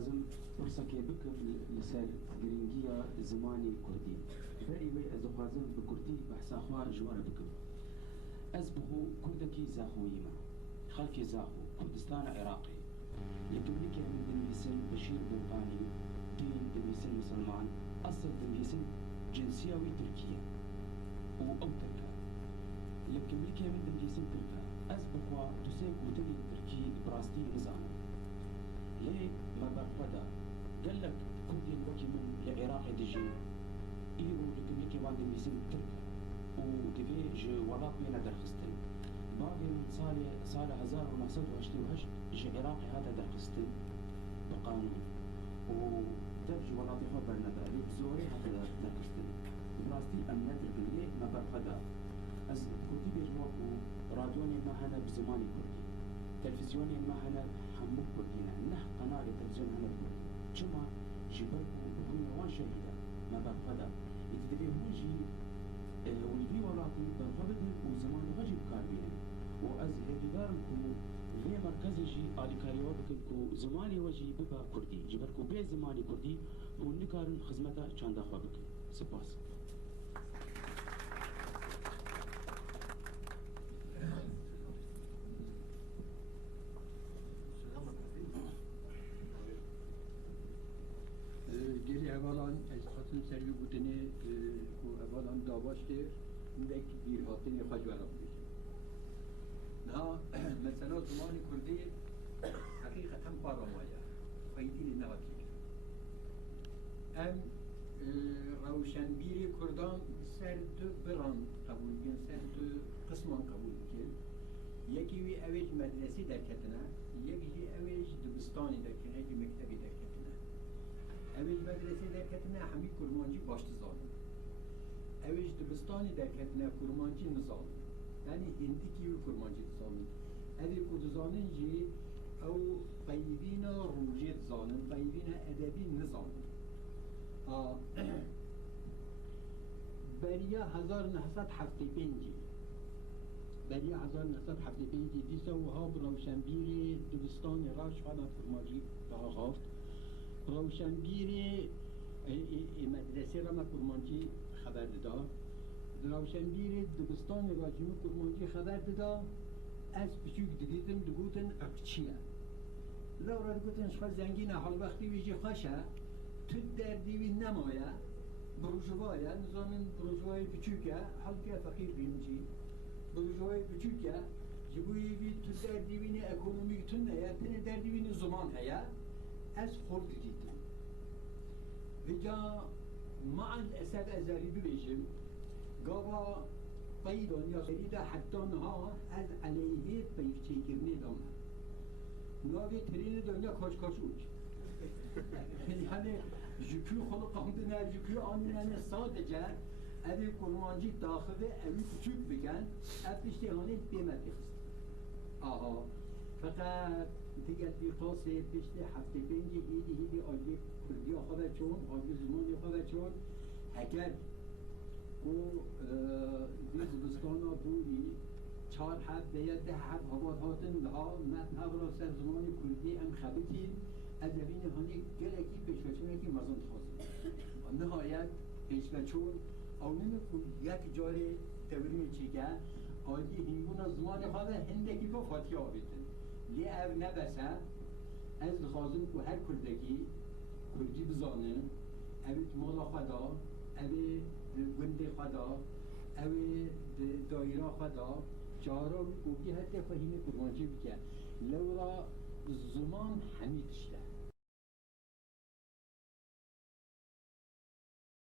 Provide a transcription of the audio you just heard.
دخوازم فرصة كي بكم لسر گرنگية زماني كردي بري وي از دخوازم بكردي بحث أخوة جوار بكم از بخو كردكي زاخويما خلقي زاخو كردستان عراقي لكن لكي من دنيسن بشير بوقاني دين دنيسن مسلمان أصل دنيسن جنسيوي تركيا أو تركا لكن لكي من دنيسن تركا از بخوا تسيب وتلي تركي براستي نظام ليه ما برفدا قال لك كردي الوكي من العراق دجي إيرو لكن لكي وان دنيسن تركا ودفي جي ولات بينا درخستن باقي من صالة 1928 جي عراقي هذا درخستن بقانون ودرج ولاتي خبر نداري بزوري هذا درخستن براستي أمنيات القلية ما برفدا از كردي بيجوكو راديوني ما هنا بزماني كردي تلفزيوني ما هنا حمو كردينا نه قناة تلفزيون هنا كردي جمع جبركو بهم وان شهيدة ما برفدا يتدبي هونجي والبي ولاتي برفضن وزمان غجي بكاربين وأز هديداركو في مركزي جي آليكاري وبكنكو زماني وجي ببا كردي جبركو بي زماني كردي ونكارن خدمتا چاندا خوا بكن سپاس گلی اولان از خاطر سریع بودنه که اولان داواش کرد اندک بیرهاتین خواهد ورام بید نه مثلا زمان کردی حقیقتا پارامایه خیلی نواتی ام روشنبیر کردان سر دو بران قبول کن سر دو قسمان قبول کن یکی وی اویج مدرسی در کتنه یکی اویج دبستانی در کتنه یکی مکتبی در کتنه اویج مدرسی در کتنه همی کرمانجی باشت زانم اویج دبستانی در کتنه کرمانجی نظام یعنی هندی کیو کرمانجی زانم اوی کردزانن جی او قیبین روجی زانم قیبین ادبی نظام بریا 1975 بریا 1975 دیسا و ها روشنبیر دبستان راش خانه کرمانجی راه هفت روشنبیر مدرسه را ما کرمانجی خبر داد روشنبیر دبستان راجمو کرمانجی خبر داد از بچوک دیدم دگوتن اکچیه لورا دگوتن شخص زنگینه حال وقتی ویجی خوشه تو در دیوی نمایه بروجوایه نظامن بروجوای بچوکه حال که فقیر بیمچی بروجوای بچوکه جبوی بی تو در دیوین اکونومیک تو نه تن در دیوین زمان هیا از خورد دیدم وجا مع الاسف ازالی ببیجم گاوا پای دنیا سریده حتی نها از علیه پیفچه کرنه دامه ناوی ترین دنیا کاش یعنی جکو خلق قامدن جکو آنین سادجه اوی کرمانجی داخله اوی کچوک بگن افشتی هانی بیمت بخست آها فقط دیگر بیقاسه پشت هفته پنجی هیدی آجی کردی خواه چون آجی زمانی خواه چون اگر او زبستان بوری 4 حب یا 10 حب هواد هاتن ها مذهب را سر زمان کردی هم خبتین از اوین هانی گلکی پیشوچونه که مزند خواسته نهایت پیشوچون اونم یک جاره توریم چیکه آدی هنگون زمان خواه هندکی با فاتی آبیدن لی او نبسه از لخوازم که هر کردی بزانه اوید مالا خدا اوی گنده خدا اوی دایره خدا جارا اوگی حتی فهیم کرمانجی بکن لورا زمان حمید شده